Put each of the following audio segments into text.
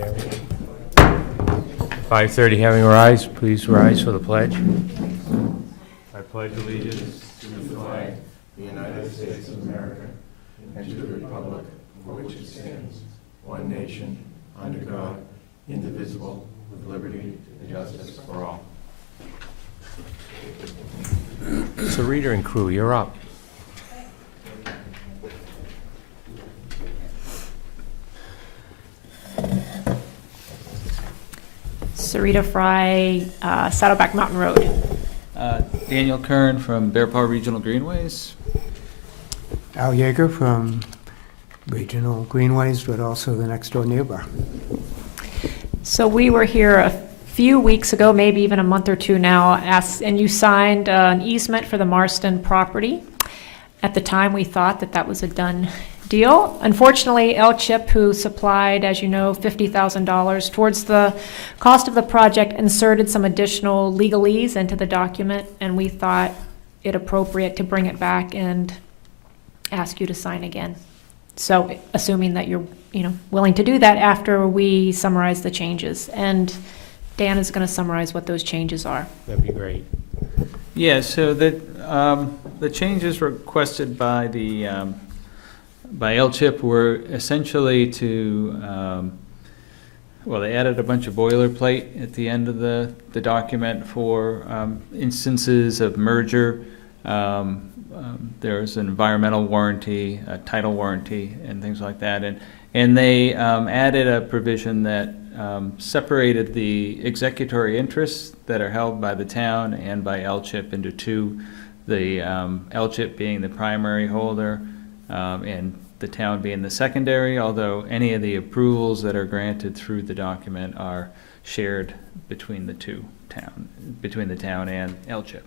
Carried. 5:30, having rise, please rise for the pledge. I pledge allegiance To the flag, the United States of America, and to the republic for which it stands, one nation, under God, indivisible, with liberty and justice for all. Sarita and crew, you're up. Sarita Fry, Saddleback Mountain Road. Daniel Kern from Bear Paw Regional Greenways. Al Yeager from Regional Greenways, but also the next door neighbor. So we were here a few weeks ago, maybe even a month or two now, and you signed an easement for the Marston property. At the time, we thought that that was a done deal. Unfortunately, L-Chip, who supplied, as you know, $50,000 towards the cost of the project, inserted some additional legalese into the document, and we thought it appropriate to bring it back and ask you to sign again. So, assuming that you're, willing to do that after we summarize the changes. And Dan is going to summarize what those changes are. That'd be great. Yeah, so the changes requested by by L-Chip were essentially to, they added a bunch of boilerplate at the end of the document for instances of merger. There's an environmental warranty, a title warranty, and things like that. And they added a provision that separated the executory interests that are held by the town and by L-Chip into two, the L-Chip being the primary holder and the town being the secondary, although any of the approvals that are granted through the document are shared between the town and L-Chip.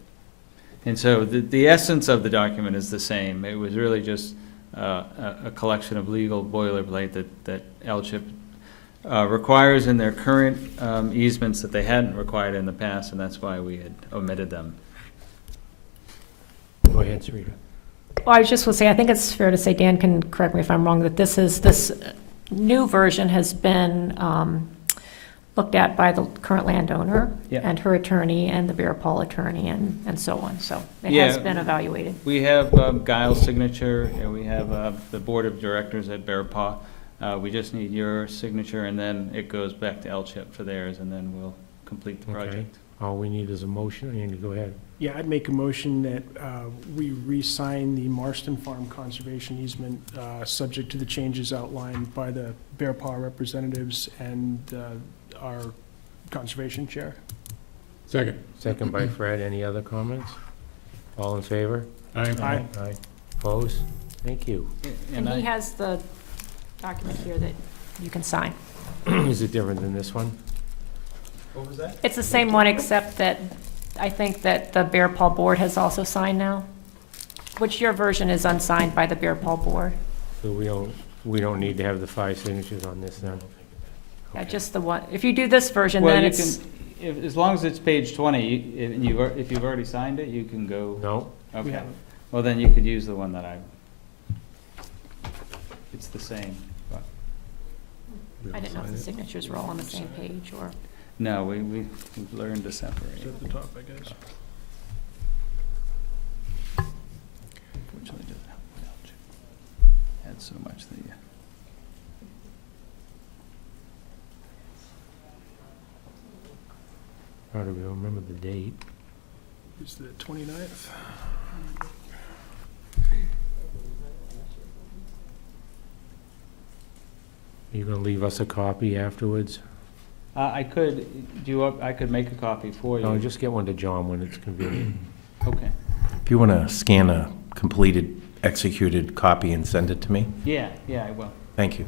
And so the essence of the document is the same. It was really just a collection of legal boilerplate that L-Chip requires in their current easements that they hadn't required in the past, and that's why we had omitted them. Go ahead, Sarita. Well, I just will say, I think it's fair to say, Dan can correct me if I'm wrong, that this new version has been looked at by the current landowner Yeah. and her attorney and the Bear Paw attorney and so on. So it has Yeah. been evaluated. We have Giles' signature, and we have the board of directors at Bear Paw. We just need your signature, and then it goes back to L-Chip for theirs, and then we'll complete the Okay. project. All we need is a motion. Andy, go ahead. Yeah, I'd make a motion that we re-sign the Marston Farm Conservation easement, subject to the changes outlined by the Bear Paw representatives and our conservation chair. Second. Second by Fred. Any other comments? All in favor? Aye. Aye. Opposed? Thank you. And he has the document here that you can sign. Is it different than this one? What was that? It's the same one, except that I think that the Bear Paw board has also signed now, which your version is unsigned by the Bear Paw board. So we don't need to have the 5 signatures on this then? Yeah, Okay. just the one. If you do this version, Well, then you it's, can, if, as long as it's page 20, if you've already signed it, you can go. No? Okay. haven't. Well, then you could use the one that it's the same. But I didn't know if the signatures were all on the same page or. no, we've learned to separate. Is that the top, I guess? Unfortunately, it doesn't help with L-Chip. Had so much that you. How do we remember the date? It's the 29th. Are you gonna leave us a copy afterwards? I could, I could make a copy for you. No, just get one to John when it's convenient. Okay. If you want to scan a completed, executed copy and send it to me, Yeah, I will. thank you.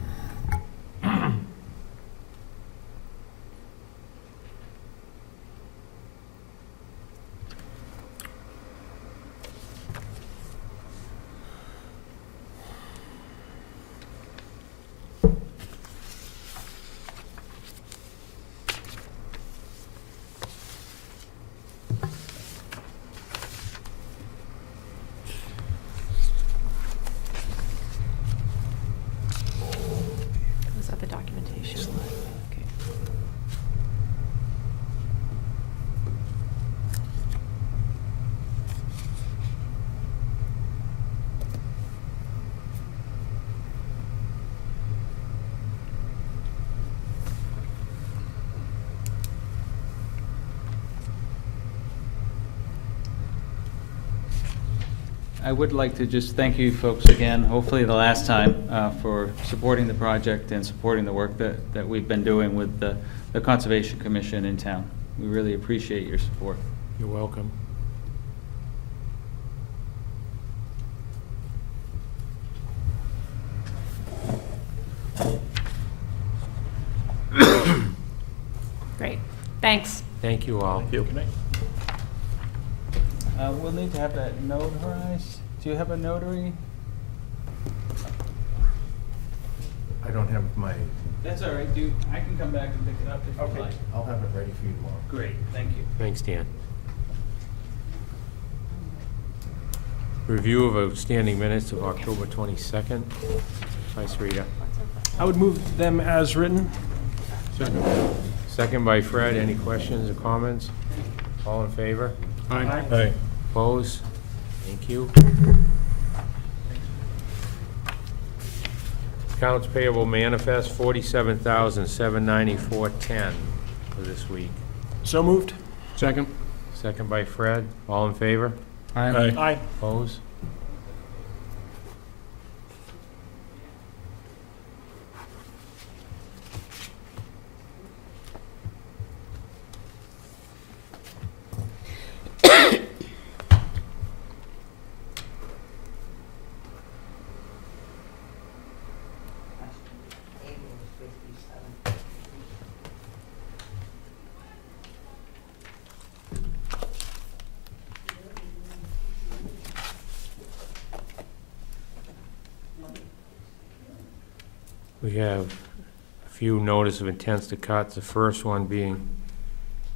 I would like to just thank you folks again, hopefully the last time, for supporting the project and supporting the work that we've been doing with the Conservation Commission in town. We really appreciate your support. You're welcome. Great, thanks. Thank you all. Good night. We'll need to have that notarized. Do you have a notary? I don't have my, That's all right, I can come back and pick it up if you'd like. I'll have it ready for you tomorrow. Great, thank you. Thanks, Dan. Review of outstanding minutes of October 22nd. Vice Rita. I would move them as written. Second by Fred. Any questions or comments? All in favor? Aye. Opposed? Thank you. Accounts payable manifest, $47,794.10 for this week. So moved. Second. Second by Fred. All in favor? Aye. Opposed? We have a few notice of intents to cut. The first one being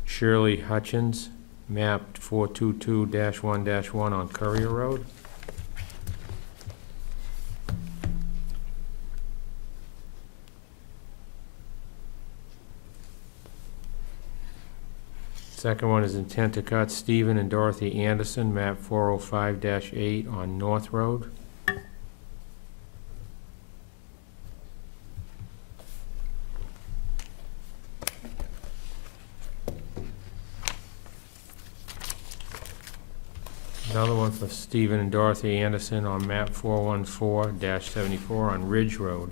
Shirley Hutchins, map 422-1-1 on Courier Road. Second one is intent to cut Stephen and Dorothy Anderson, map 405-8 on North Road. Another one for Stephen and Dorothy Anderson on map 414-74 on Ridge Road.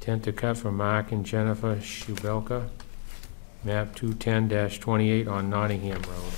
Intent to cut for Mark and Jennifer Shubelka, map 210-28 on Nottingham Road.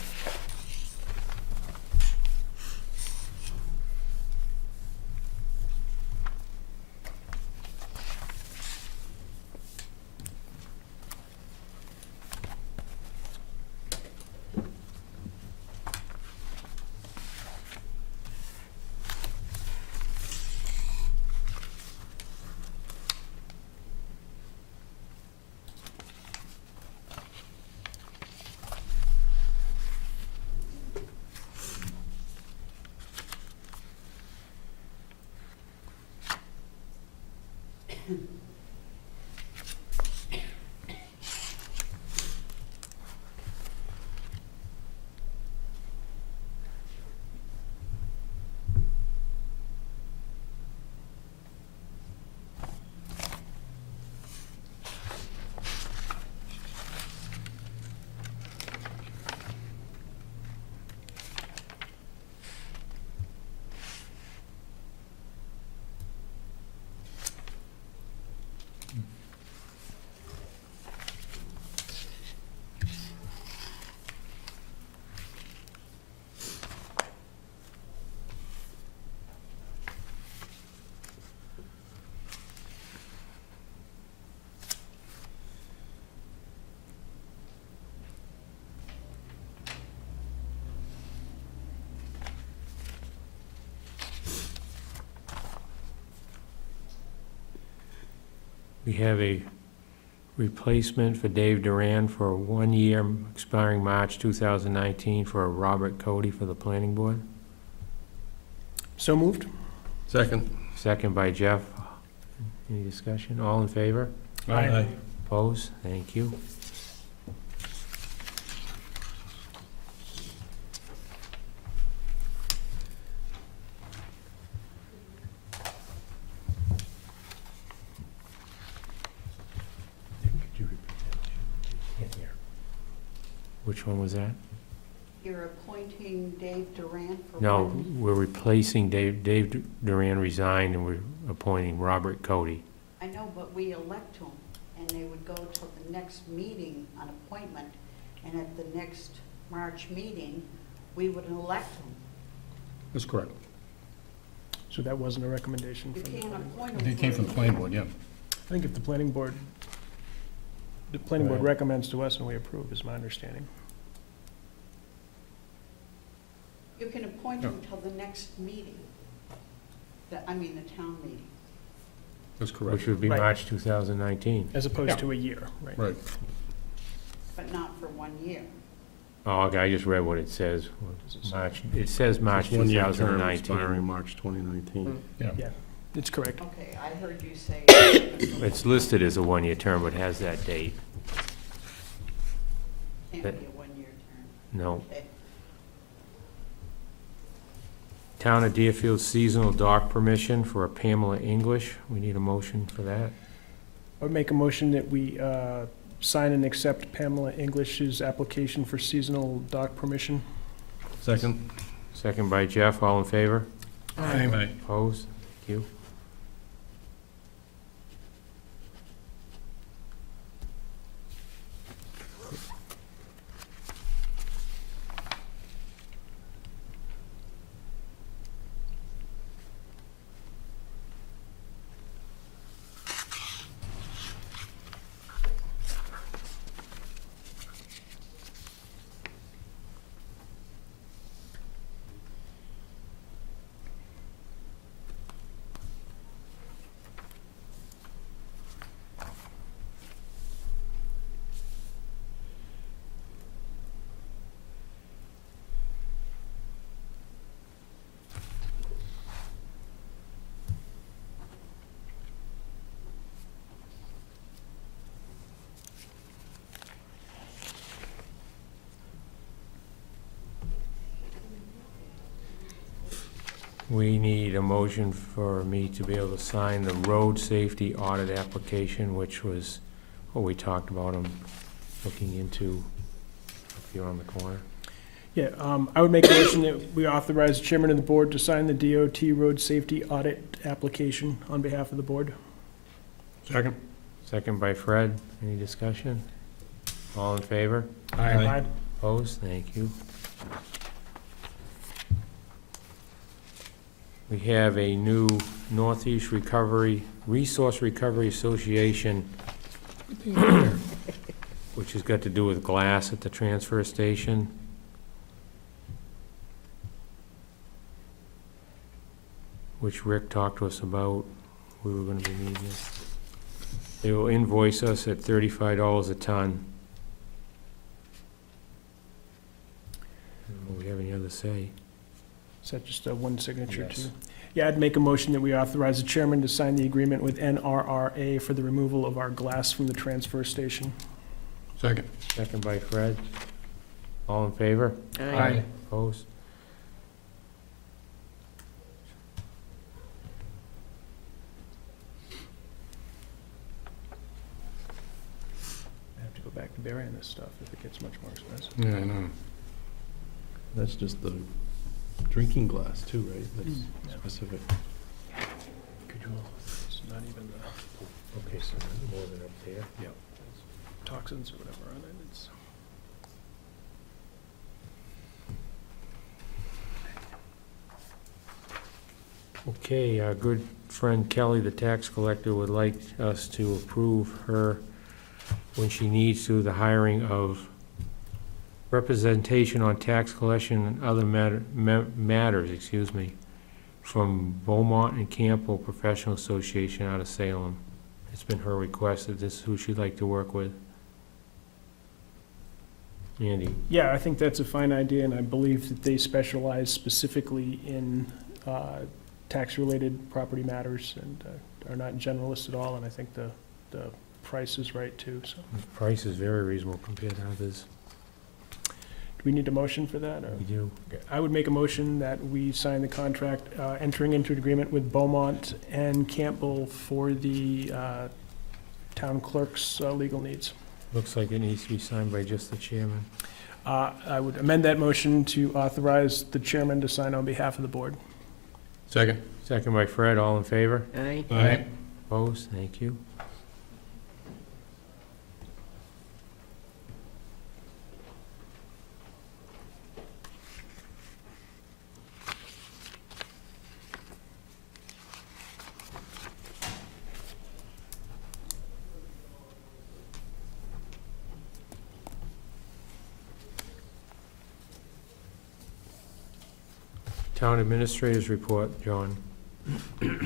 We have a replacement for Dave Duran for 1 year, expiring March 2019, for Robert Cody for the planning board. So moved. Second. Second by Jeff. Any discussion? All in favor? Aye. Opposed? Thank you. Which one was that? You're appointing Dave Duran for No, one? we're replacing Dave Duran resigned, and we're appointing Robert Cody. I know, but we elect him, and they would go till the next meeting on appointment, and at the next March meeting, we would elect him. That's correct. So that wasn't a recommendation You from the can't planning board. appoint I him. think it came from the planning board, yeah. I think if the planning board Right. recommends to us and we approve, is my understanding. You can appoint him till the next meeting. The town meeting. That's correct. Which would be Right. March 2019. As opposed Yeah. to a year, right? Right. But not for 1 year. Oh, okay, I just read what it says. March, it says March It's 1-year term 2019. Expiring March 2019. Yeah, it's correct. Okay, I heard you say. It's listed as a one-year term, but has that date. Can't be a 1-year term. No. Okay. Town of Deerfield seasonal dock permission for a Pamela English. We need a motion for that. I would make a motion that we sign and accept Pamela English's application for seasonal dock permission. Second? Second by Jeff, all in favor? Aye. Opposed? Thank you. We need a motion for me to be able to sign the road safety audit application, which was what we talked about, I'm looking into up here on the corner. Yeah, I would make a motion that we authorize the chairman of the board to sign the DOT road safety audit application on behalf of the board. Second? Second by Fred. Any discussion? All in favor? Aye. Opposed? Thank you. We have a new Northeast Resource Recovery Association, which has got to do with glass at the transfer station. Which Rick talked to us about. We were gonna be needing this. They will invoice us at $35 a ton. Do we have any other say? Is that just a one signature Yes. too? Yeah, I'd make a motion that we authorize the chairman to sign the agreement with NRRA for the removal of our glass from the transfer station. Second? Second by Fred. All in favor? Aye. Opposed? I have to go back to burying this stuff if it gets much more expensive. Yeah, I know. That's just the drinking glass too, right? That's Yeah. specific. It's not even the Okay, so more than up there. toxins or whatever on it, it's. Okay, our good friend Kelly, the tax collector, would like us to approve her, when she needs to, the hiring of representation on tax collection and other matters, from Beaumont and Campbell Professional Association out of Salem. It's been her request that this is who she'd like to work with. Andy? Yeah, I think that's a fine idea, and I believe that they specialize specifically in tax-related property matters and are not generalists at all, and I think the price is right too, so. The price is very reasonable compared to others. Do we need a motion for that, or? We do. I would make a motion that we sign the contract, entering into an agreement with Beaumont and Campbell for the town clerk's legal needs. Looks like it needs to be signed by just the chairman. I would amend that motion to authorize the chairman to sign on behalf of the board. Second. Second by Fred, all in favor? Aye. Aye. Opposed? Thank you. Town Administrator's Report, John. I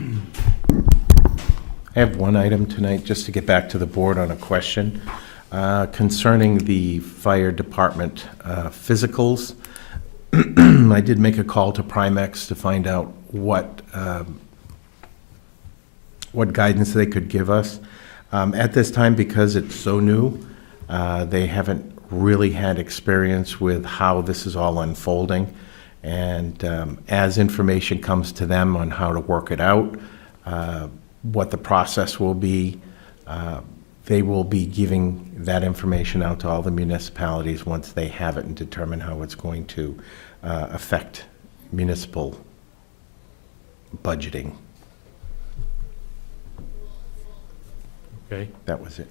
have one item tonight, just to get back to the board on a question concerning the fire department physicals. I did make a call to Primex to find out what guidance they could give us. At this time, because it's so new, they haven't really had experience with how this is all unfolding. And as information comes to them on how to work it out, what the process will be, they will be giving that information out to all the municipalities once they have it and determine how it's going to affect municipal budgeting. Okay, That was it.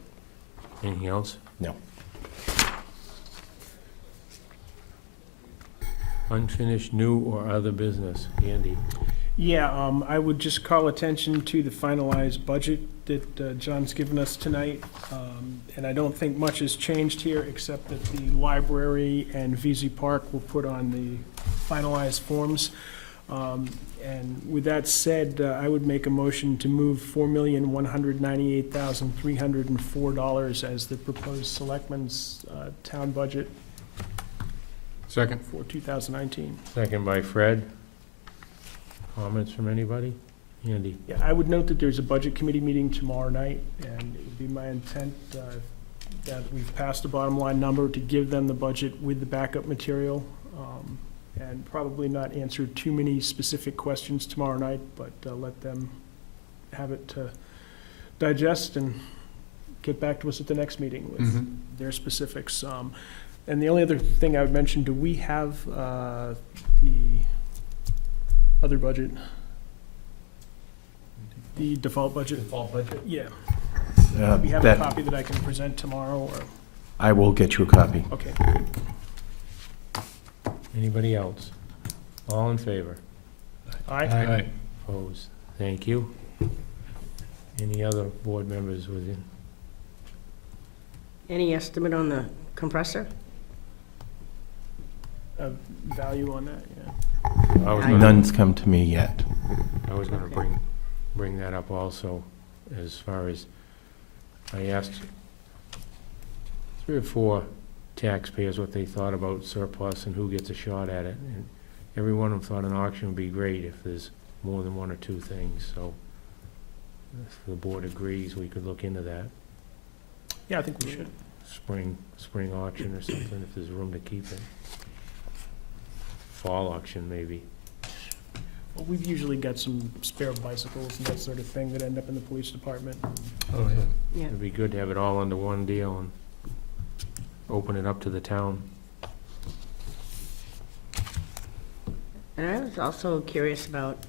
anything else? No. Unfinished new or other business, Andy? Yeah, I would just call attention to the finalized budget that John's given us tonight. And I don't think much has changed here, except that the library and VZ Park were put on the finalized forms. And with that said, I would make a motion to move $4,198,304 as the proposed selectmen's town budget Second. for 2019. Second by Fred. Comments from anybody? Andy? Yeah, I would note that there's a budget committee meeting tomorrow night, and it would be my intent that we've passed a bottom line number to give them the budget with the backup material, and probably not answer too many specific questions tomorrow night, but let them have it to digest and get back to us at the next meeting with their specifics. And the only other thing I would mention, do we have the other budget? The default budget? Default budget? Yeah. We have a That, copy that I can present tomorrow, or, I will get you a copy. okay. Anybody else? All in favor? Aye. Aye. Opposed? Thank you. Any other board members within? Any estimate on the compressor? Value on that, yeah. I was gonna- None's come to me yet. I was gonna Okay. bring that up also, as far as, I asked 3 or 4 taxpayers what they thought about surplus and who gets a shot at it, and every one of them thought an auction would be great if there's more than 1 or 2 things, so if the board agrees, we could look into that. Yeah, I think we should. Spring auction or something, if there's room to keep it. Fall auction, maybe. Well, we've usually got some spare bicycles and that sort of thing that end up in the police department. Oh, yeah. Yeah. It'd be good to have it all under one deal and open it up to the town. And I was also curious about,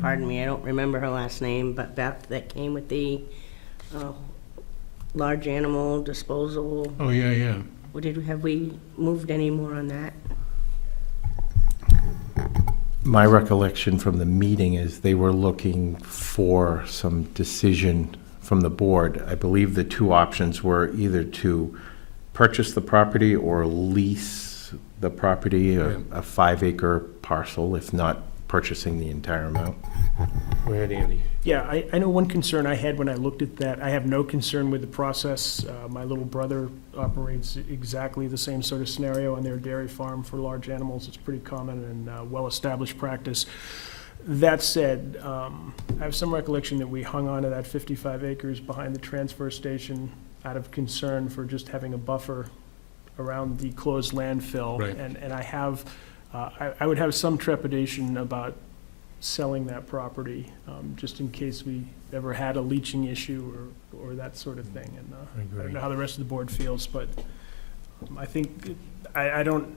pardon me, I don't remember her last name, but Beth that came with the large animal disposal. Oh, yeah, yeah. Have we moved any more on that? My recollection from the meeting is they were looking for some decision from the board. I believe the 2 options were either to purchase the property or lease the property, a 5-acre parcel, if not purchasing the entire amount. Go ahead, Andy. Yeah, I know one concern I had when I looked at that. I have no concern with the process. My little brother operates exactly the same sort of scenario on their dairy farm for large animals. It's pretty common and well-established practice. That said, I have some recollection that we hung on to that 55 acres behind the transfer station out of concern for just having a buffer around the closed landfill. Right. And I have, I would have some trepidation about selling that property, just in case we ever had a leaching issue or that sort of thing. And I I don't agree. know how the rest of the board feels, but I think, I don't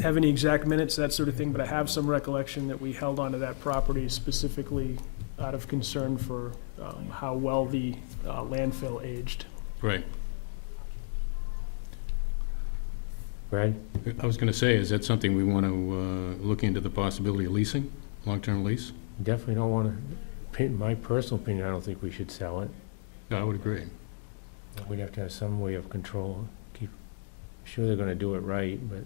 have any exact minutes, that sort of thing, but I have some recollection that we held onto that property specifically out of concern for how well the landfill aged. Right. Brad? I was gonna say, is that something we want to look into the possibility of leasing, long-term lease? Definitely don't want to, my personal opinion, I don't think we should sell it. I would agree. We'd have to have some way of control. Keep, sure they're gonna do it right, but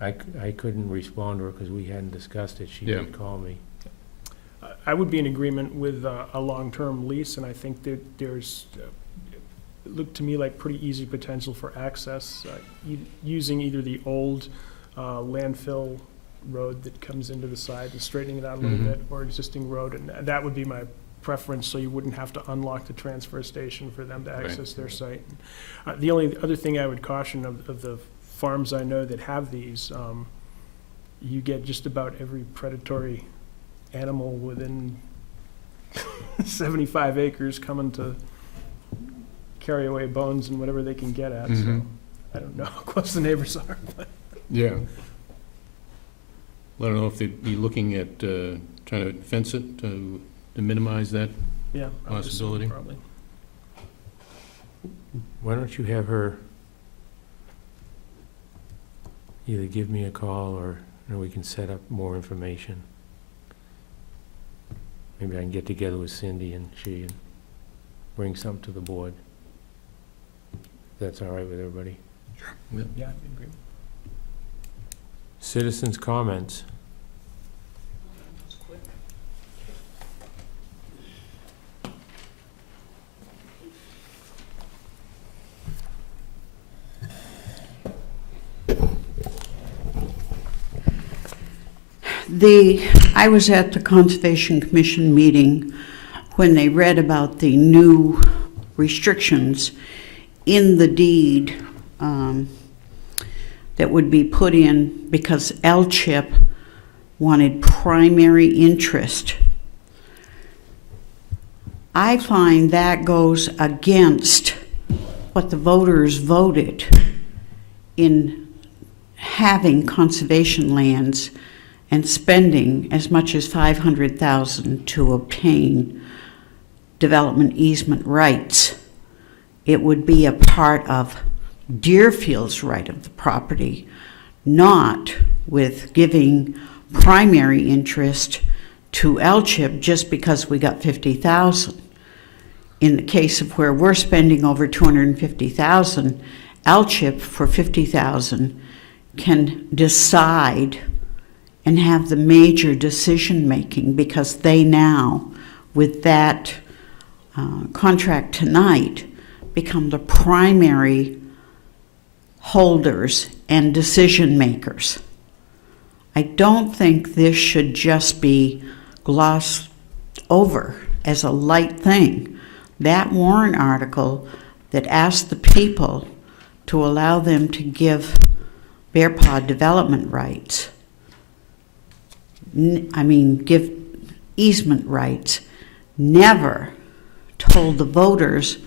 I couldn't respond to her because we hadn't discussed it. She Yeah. did call me. I would be in agreement with a long-term lease, and I think that there's, it looked to me like pretty easy potential for access, using either the old landfill road that comes into the side and straightening it out a little Mhm. bit, or existing road, and that would be my preference, so you wouldn't have to unlock the transfer station for them to Right. access their site. The only other thing I would caution of the farms I know that have these, you get just about every predatory animal within 75 acres coming to carry away bones and whatever they can get at, so Mhm. I don't know how close the neighbors are, but. Yeah. I don't know if they'd be looking at trying to fence it to minimize that. Yeah. I would assume Possibility. Probably. Why don't you have her either give me a call or we can set up more information. Maybe I can get together with Cindy and she and bring something to the board. If that's all right with everybody. Yeah, I'd agree. Citizens' comments. I was at the Conservation Commission meeting when they read about the new restrictions in the deed that would be put in because LCHIP wanted primary interest. I find that goes against what the voters voted in having conservation lands and spending as much as $500,000 to obtain development easement rights. It would be a part of Deerfield's right of the property, not with giving primary interest to LCHIP just because we got $50,000. In the case of where we're spending over $250,000, LCHIP for $50,000 can decide and have the major decision-making because they now, with that contract tonight, become the primary holders and decision-makers. I don't think this should just be glossed over as a light thing. That Warren article that asked the people to allow them to give Bear Paw development rights, give easement rights, never told the voters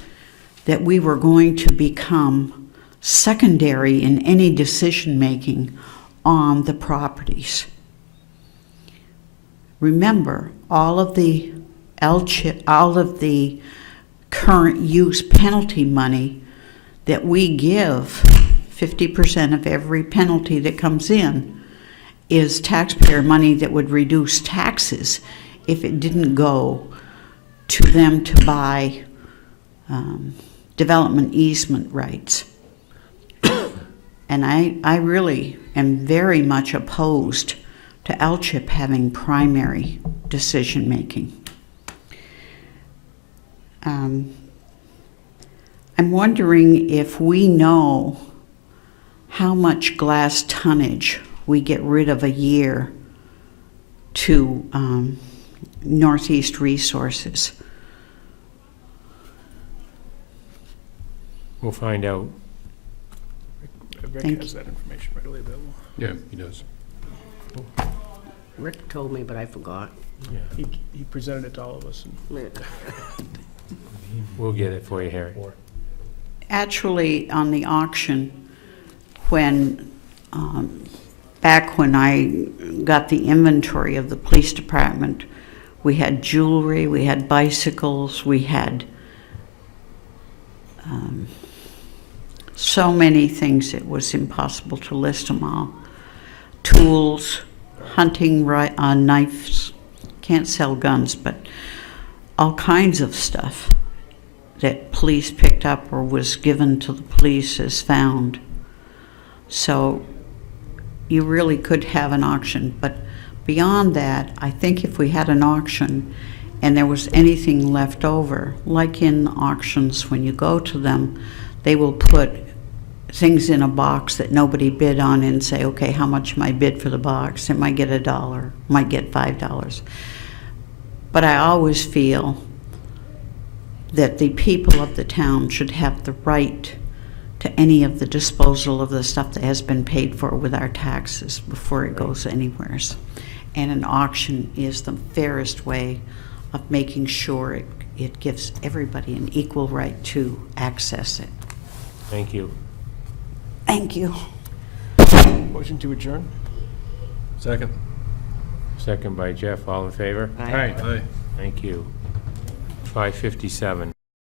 that we were going to become secondary in any decision-making on the properties. Remember, all of the current use penalty money that we give, 50% of every penalty that comes in, is taxpayer money that would reduce taxes if it didn't go to them to buy development easement rights. And I really am very much opposed to LCHIP having primary decision-making. I'm wondering if we know how much glass tonnage we get rid of a year to Northeast Resources. We'll find out. Rick Thank has that information readily available. Yeah, he does. Rick told me, but I forgot. Yeah, He presented it to all of us. And we'll get it for you, Harry. Actually, on the auction, when, back when I got the inventory of the police department, we had jewelry, we had bicycles, we had so many things it was impossible to list them all. Tools, hunting knives, can't sell guns, but all kinds of stuff that police picked up or was given to the police is found. So you really could have an auction, but beyond that, I think if we had an auction and there was anything left over, like in auctions, when you go to them, they will put things in a box that nobody bid on and say, okay, how much am I bid for the box? It might get $1, might get $5. But I always feel that the people of the town should have the right to any of the disposal of the stuff that has been paid for with our taxes before it goes anywhere. And an auction is the fairest way of making sure it gives everybody an equal right to access it. Thank you. Thank you. Motion to adjourn? Second. Second by Jeff, all in favor? Aye. Thank you. 5:57.